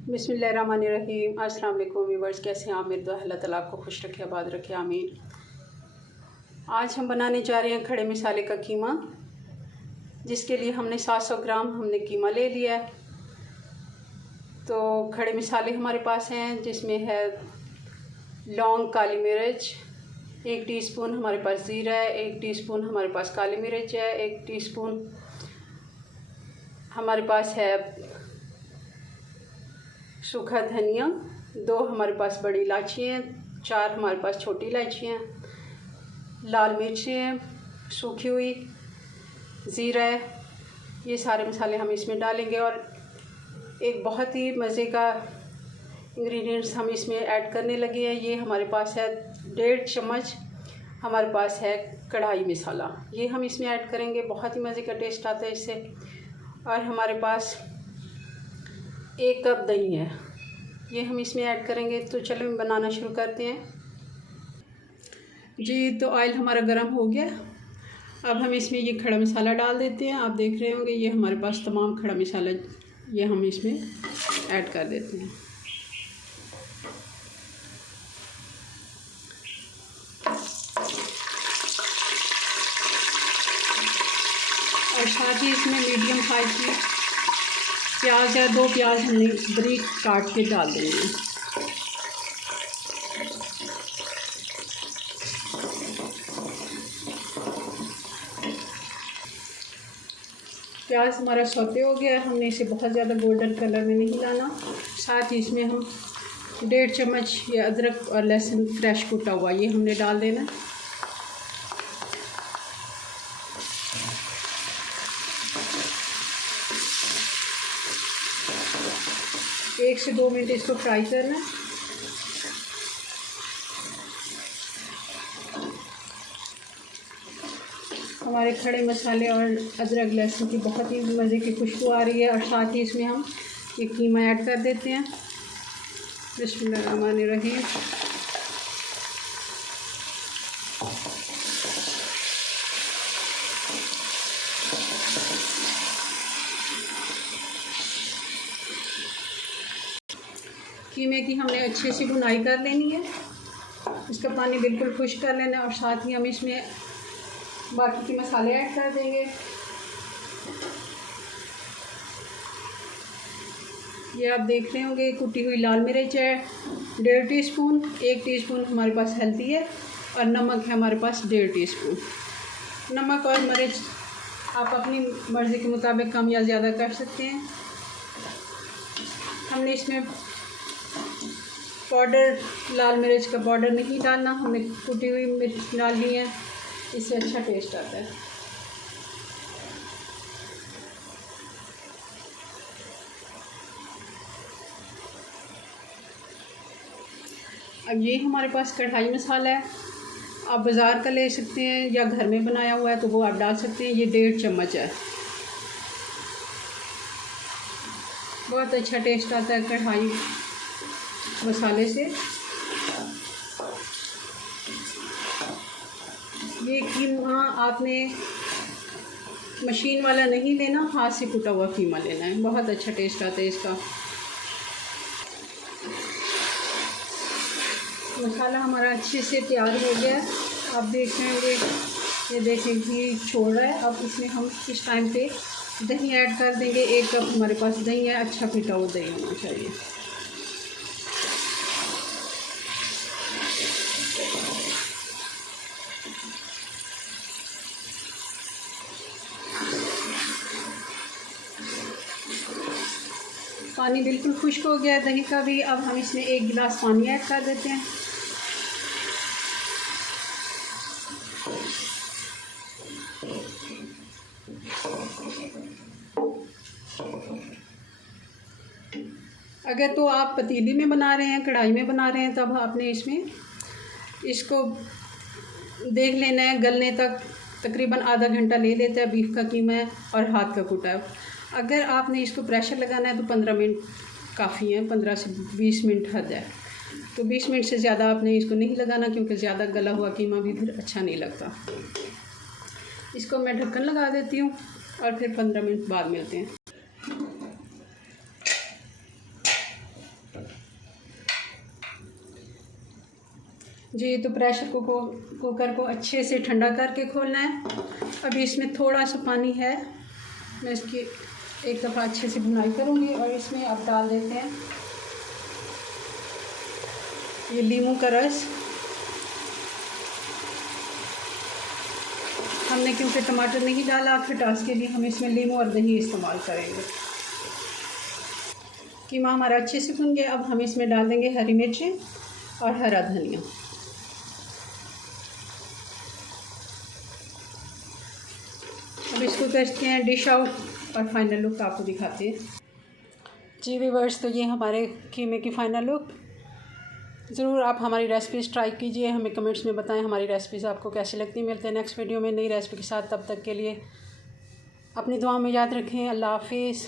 बिस्मिल्लाहिर्रहमानिर्रहीम। अस्सलाम वालेकुम व्यूअर्स, कैसे हैं आप? मेरे दुआ अल्लाह ताला आपको खुश रखे, आबाद रखे, आमीन। आज हम बनाने जा रहे हैं खड़े मसाले का कीमा, जिसके लिए हमने 700 ग्राम कीमा ले लिया है। तो खड़े मसाले हमारे पास हैं, जिसमें है लौंग, काली मिर्च, 1 टीस्पून हमारे पास ज़ीरा है, 1 टीस्पून हमारे पास काली मिर्च है, 1 टीस्पून हमारे पास है सूखा धनिया, 2 हमारे पास बड़ी इलायची हैं, 4 हमारे पास छोटी इलायची हैं, लाल मिर्चें हैं सूखी हुई, ज़ीरा है। ये सारे मसाले हम इसमें डालेंगे और एक बहुत ही मज़े का इंग्रेडिएंट्स हम इसमें ऐड करने लगे हैं। ये हमारे पास है 1.5 चम्मच हमारे पास है कढ़ाई मसाला, ये हम इसमें ऐड करेंगे। बहुत ही मज़े का टेस्ट आता है इससे। और हमारे पास 1 कप दही है, ये हम इसमें ऐड करेंगे। तो चलो बनाना शुरू करते हैं जी। तो ऑयल हमारा गर्म हो गया, अब हम इसमें ये खड़ा मसाला डाल देते हैं। आप देख रहे होंगे ये हमारे पास तमाम खड़ा मसाला ये हम इसमें ऐड कर देते हैं। और साथ ही इसमें मीडियम साइज की प्याज है, 2 प्याज हमने बारीक काट के डाल देंगे। प्याज हमारा सौते हो गया है, हमने इसे बहुत ज़्यादा गोल्डन कलर में नहीं लाना। साथ ही इसमें हम 1.5 चम्मच ये अदरक और लहसुन फ्रेश कुटा हुआ ये हमने डाल देना। एक से 2 मिनट इसको फ्राई करना। हमारे खड़े मसाले और अदरक लहसुन की बहुत ही मज़े की खुशबू आ रही है। और साथ ही इसमें हम ये कीमा ऐड कर देते हैं। बिस्मिल्लाहिर्रहमानिर्रहीम। कीमे की हमने अच्छे से भुनाई कर लेनी है, इसका पानी बिल्कुल खुश्क कर लेना है। और साथ ही हम इसमें बाकी के मसाले ऐड कर देंगे। ये आप देख रहे होंगे कुटी हुई लाल मिर्च है 1.5 टीस्पून, 1 टीस्पून हमारे पास हल्दी है और नमक है हमारे पास 1.5 टीस्पून। नमक और मिर्च आप अपनी मर्ज़ी के मुताबिक कम या ज़्यादा कर सकते हैं। हमने इसमें पाउडर लाल मिर्च का पाउडर नहीं डालना, हमने कुटी हुई मिर्च डालनी है, इससे अच्छा टेस्ट आता है। अब ये हमारे पास कढ़ाई मसाला है, आप बाज़ार का ले सकते हैं या घर में बनाया हुआ है तो वो आप डाल सकते हैं। ये 1.5 चम्मच है, बहुत अच्छा टेस्ट आता है कढ़ाई मसाले से। ये कीमा आपने मशीन वाला नहीं लेना, हाथ से कुटा हुआ कीमा लेना है, बहुत अच्छा टेस्ट आता है इसका। मसाला हमारा अच्छे से तैयार हो गया है, आप देख रहे होंगे ये देखें घी छोड़ रहा है। अब इसमें हम इस टाइम पे दही ऐड कर देंगे। 1 कप हमारे पास दही है, अच्छा पिटा हुआ दही होना चाहिए। पानी बिल्कुल खुश्क हो गया है दही का भी। अब हम इसमें 1 गिलास पानी ऐड कर देते हैं। अगर तो आप पतीली में बना रहे हैं, कढ़ाई में बना रहे हैं, तब आपने इसमें इसको देख लेना है गलने तक, तकरीबन आधा घंटा ले लेता है। बीफ का कीमा है और हाथ का कुटा है। अगर आपने इसको प्रेशर लगाना है तो 15 मिनट काफ़ी है, 15 से 20 मिनट हद है। तो 20 मिनट से ज़्यादा आपने इसको नहीं लगाना, क्योंकि ज़्यादा गला हुआ कीमा भी फिर अच्छा नहीं लगता। इसको मैं ढक्कन लगा देती हूँ और फिर 15 मिनट बाद मिलते हैं। जी तो प्रेशर कुकर को अच्छे से ठंडा करके खोलना है। अभी इसमें थोड़ा सा पानी है, मैं इसकी एक दफ़ा अच्छे से भुनाई करूँगी और इसमें अब डाल देते हैं ये नींबू का रस। हमने क्योंकि टमाटर नहीं डाला खटास के लिए, हम इसमें नींबू और दही इस्तेमाल करेंगे। कीमा हमारा अच्छे से भुन गया। अब हम इसमें डाल देंगे हरी मिर्चें और हरा धनिया। अब इसको करते हैं डिश आउट और फाइनल लुक आपको दिखाते हैं। जी व्यूअर्स, तो ये हमारे कीमे की फ़ाइनल लुक। ज़रूर आप हमारी रेसिपीज़ ट्राई कीजिए, हमें कमेंट्स में बताएं हमारी रेसिपीज़ आपको कैसी लगती। मिलते हैं नेक्स्ट वीडियो में नई रेसिपी के साथ। तब तक के लिए अपनी दुआ में याद रखें। अल्लाह हाफिज़।